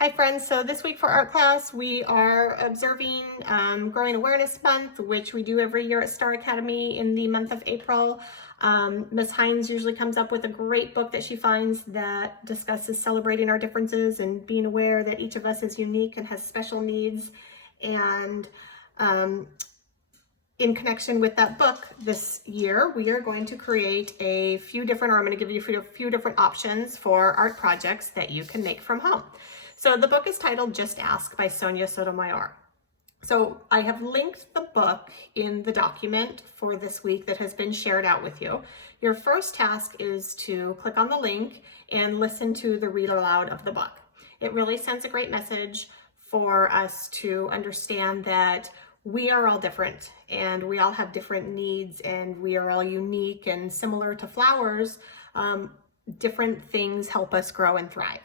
Hi friends, so this week for art class we are observing Growing Awareness Month, which we do every year at Star Academy in the month of April. Ms. Hines usually comes up with a great book that she finds that discusses celebrating our differences and being aware that each of us is unique and has special needs. And in connection with that book this year, we are going to create a few different, or I'm going to give you a few different options for art projects that you can make from home. So the book is titled Just Ask by Sonia Sotomayor. So I have linked the book in the document for this week that has been shared out with you. Your first task is to click on the link and listen to the read aloud of the book. It really sends a great message for us to understand that we are all different and we all have different needs and we are all unique, and similar to flowers, different things help us grow and thrive.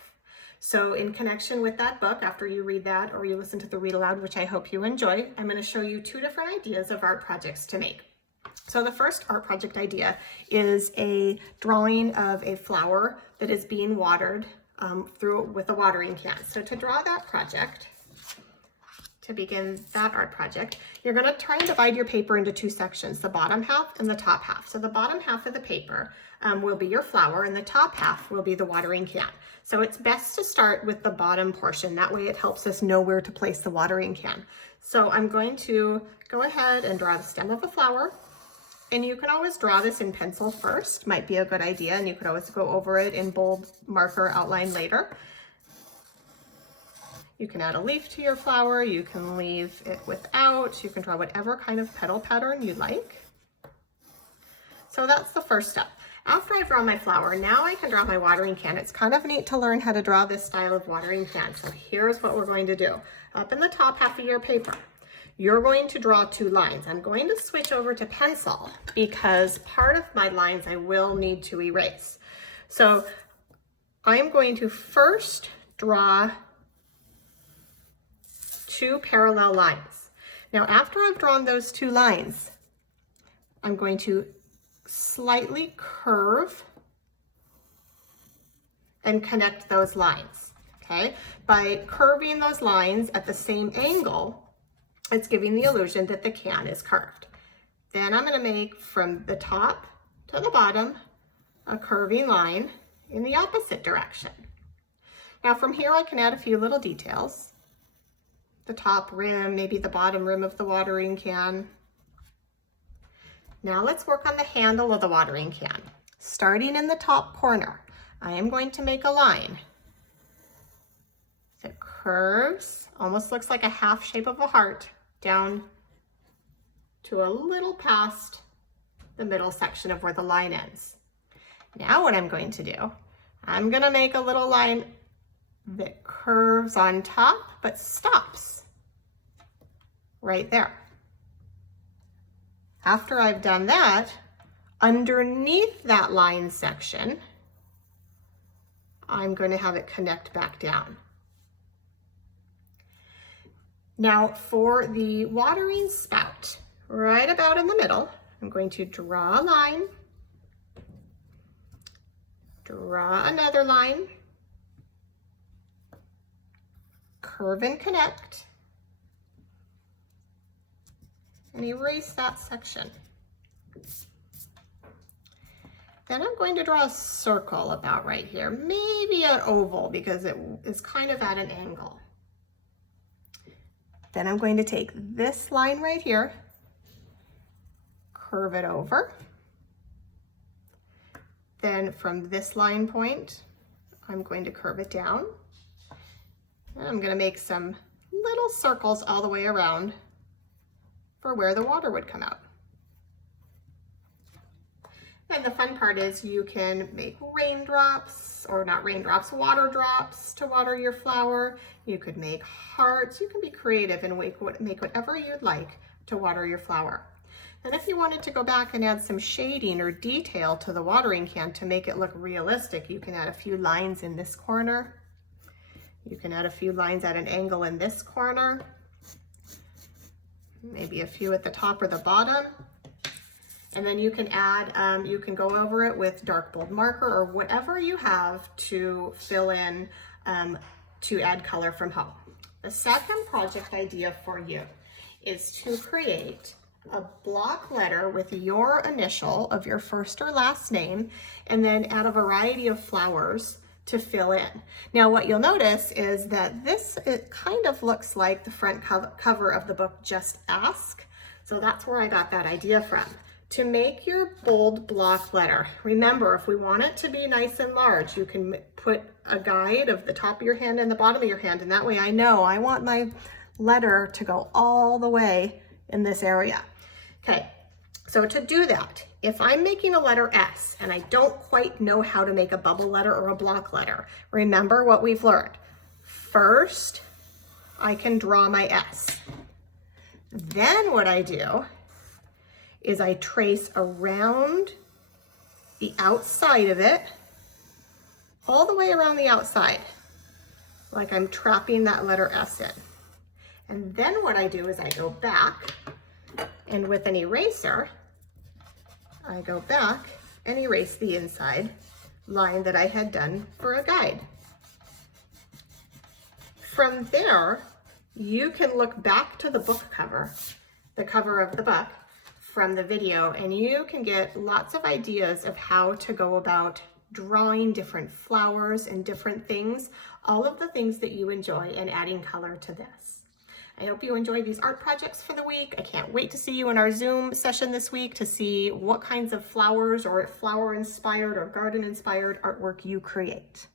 So in connection with that book, after you read that or you listen to the read aloud, which I hope you enjoy, I'm going to show you two different ideas of art projects to make. So the first art project idea is a drawing of a flower that is being watered with a watering can. So to draw that project, to begin that art project, you're going to try and divide your paper into two sections, the bottom half and the top half. So the bottom half of the paper will be your flower and the top half will be the watering can. So it's best to start with the bottom portion. That way it helps us know where to place the watering can. So I'm going to go ahead and draw the stem of a flower. And you can always draw this in pencil first, might be a good idea, and you could always go over it in bold marker outline later. You can add a leaf to your flower, you can leave it without, you can draw whatever kind of petal pattern you like. So that's the first step. After I've drawn my flower, now I can draw my watering can. It's kind of neat to learn how to draw this style of watering can. So here's what we're going to do. Up in the top half of your paper, you're going to draw two lines. I'm going to switch over to pencil because part of my lines I will need to erase. So I'm going to first draw two parallel lines. Now, after I've drawn those two lines, I'm going to slightly curve and connect those lines, okay? By curving those lines at the same angle, it's giving the illusion that the can is curved. Then I'm going to make from the top to the bottom a curving line in the opposite direction. Now from here I can add a few little details. The top rim, maybe the bottom rim of the watering can. Now let's work on the handle of the watering can. Starting in the top corner, I am going to make a line that curves, almost looks like a half shape of a heart, down to a little past the middle section of where the line ends. Now what I'm going to do, I'm going to make a little line that curves on top but stops right there. After I've done that, underneath that line section, I'm going to have it connect back down. Now for the watering spout, right about in the middle, I'm going to draw a line, draw another line, curve and connect, and erase that section. Then I'm going to draw a circle about right here, maybe an oval because it is kind of at an angle. Then I'm going to take this line right here, curve it over. Then from this line point, I'm going to curve it down. And I'm going to make some little circles all the way around for where the water would come out. And the fun part is you can make raindrops, or not raindrops, water drops to water your flower. You could make hearts. You can be creative and make whatever you'd like to water your flower. And if you wanted to go back and add some shading or detail to the watering can to make it look realistic, you can add a few lines in this corner. You can add a few lines at an angle in this corner. Maybe a few at the top or the bottom. And then you can add, you can go over it with dark bold marker or whatever you have to fill in to add color from home. The second project idea for you is to create a block letter with your initial of your first or last name, and then add a variety of flowers to fill in. Now what you'll notice is that it kind of looks like the front cover of the book Just Ask. So that's where I got that idea from. To make your bold block letter, remember, if we want it to be nice and large, you can put a guide of the top of your hand and the bottom of your hand, and that way I know I want my letter to go all the way in this area. Okay, so to do that, if I'm making a letter S and I don't quite know how to make a bubble letter or a block letter, remember what we've learned. First, I can draw my S. Then what I do is I trace around the outside of it, all the way around the outside, like I'm trapping that letter S in. And then what I do is I go back, and with an eraser, I go back and erase the inside line that I had done for a guide. From there, you can look back to the book cover, the cover of the book from the video, and you can get lots of ideas of how to go about drawing different flowers and different things, all of the things that you enjoy, and adding color to this. I hope you enjoy these art projects for the week. I can't wait to see you in our Zoom session this week to see what kinds of flowers or flower-inspired or garden-inspired artwork you create.